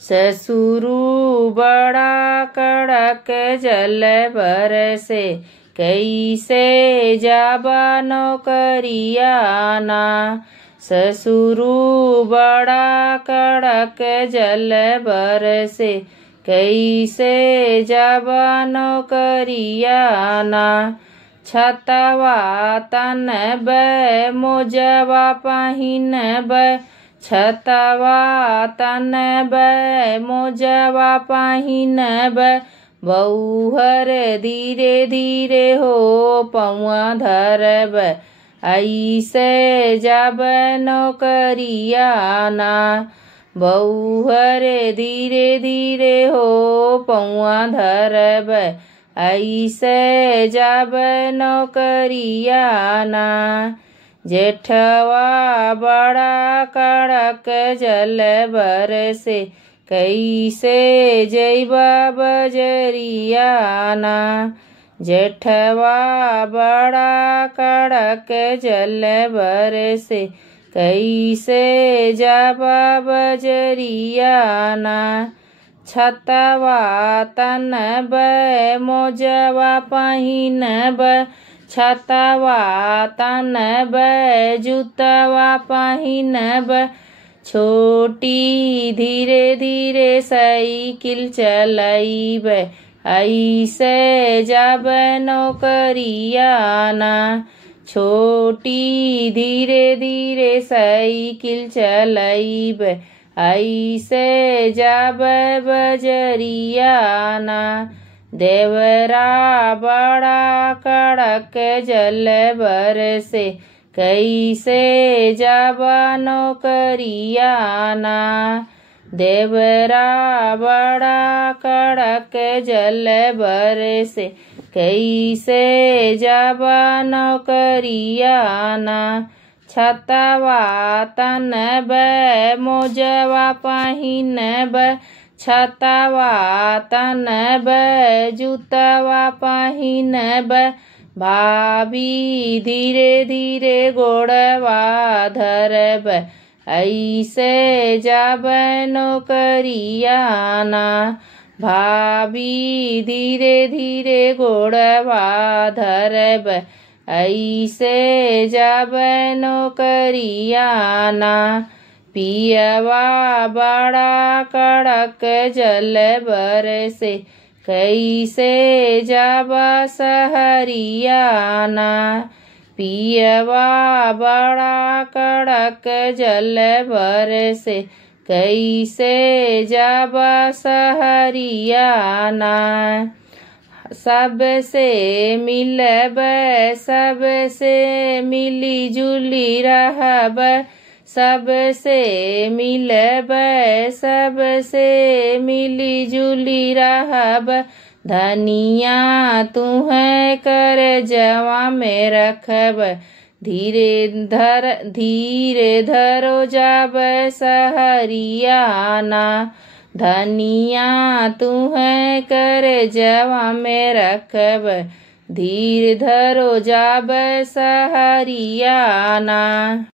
ससुरु बड़ा कड़क जल बरसे, कैसे जाबा नौकरियाना। ससुरु बड़ा कड़क जल बरसे, कैसे जाबा नौकरियाना। छतवा तनबै मोजवा पहिनबै, छतवा तनबै मोजवा पहिनबै। बौहर धीरे धीरे हो पौआ धरबै, ऐसे जाबै नौकरियाना। बौहर धीरे धीरे हो पौआ धरबै, ऐसे जाबै नौकरियाना। जेठवा बड़ा कड़क जल बरसे, कैसे जैबा बजरियाना। जेठवा बड़ा कड़क जल बरसे, कैसे जाबा बजरियाना। छतवा तनबै मोजवा पहिनबै, छतवा तनबै जुतवा पहिनबै। छोटी धीरे धीरे साइकिल चलैबै, ऐसे जाबै नौकरियाना। छोटी धीरे धीरे साइकिल चलैबै, ऐसे जाबै बजरियाना। देवरा बड़ा कड़क जल बरसे, कैसे जाबा नौकरियाना। देवरा बड़ा कड़क जल बरसे, कैसे जाबा नौकरियाना। छतवा तनबै मोजवा पहिनबै, छतवा तनबै जुतवा पहिनबै। भाभी धीरे धीरे गोड़वा धरबै, ऐसे जाबै नौकरियाना। भाभी धीरे धीरे गोड़वा धरबै, ऐसे जाबै नौकरियाना। पियवा बड़ा कड़क जल बरसे, कैसे जाबा सहरियाना। पियवा बड़ा कड़क जल बरसे, कैसे जाबा सहरियाना। सबसे मिलबै, सबसे मिली जुली रहबै, सबसे मिलबै, सबसे मिली जुली रहबै। धनिया तुहें करजवा में रखबै, धीरे धरो जाबै सहरियाना। धनिया तुहें करजवा में रखबै, धीर धरो जाबै सहरियाना।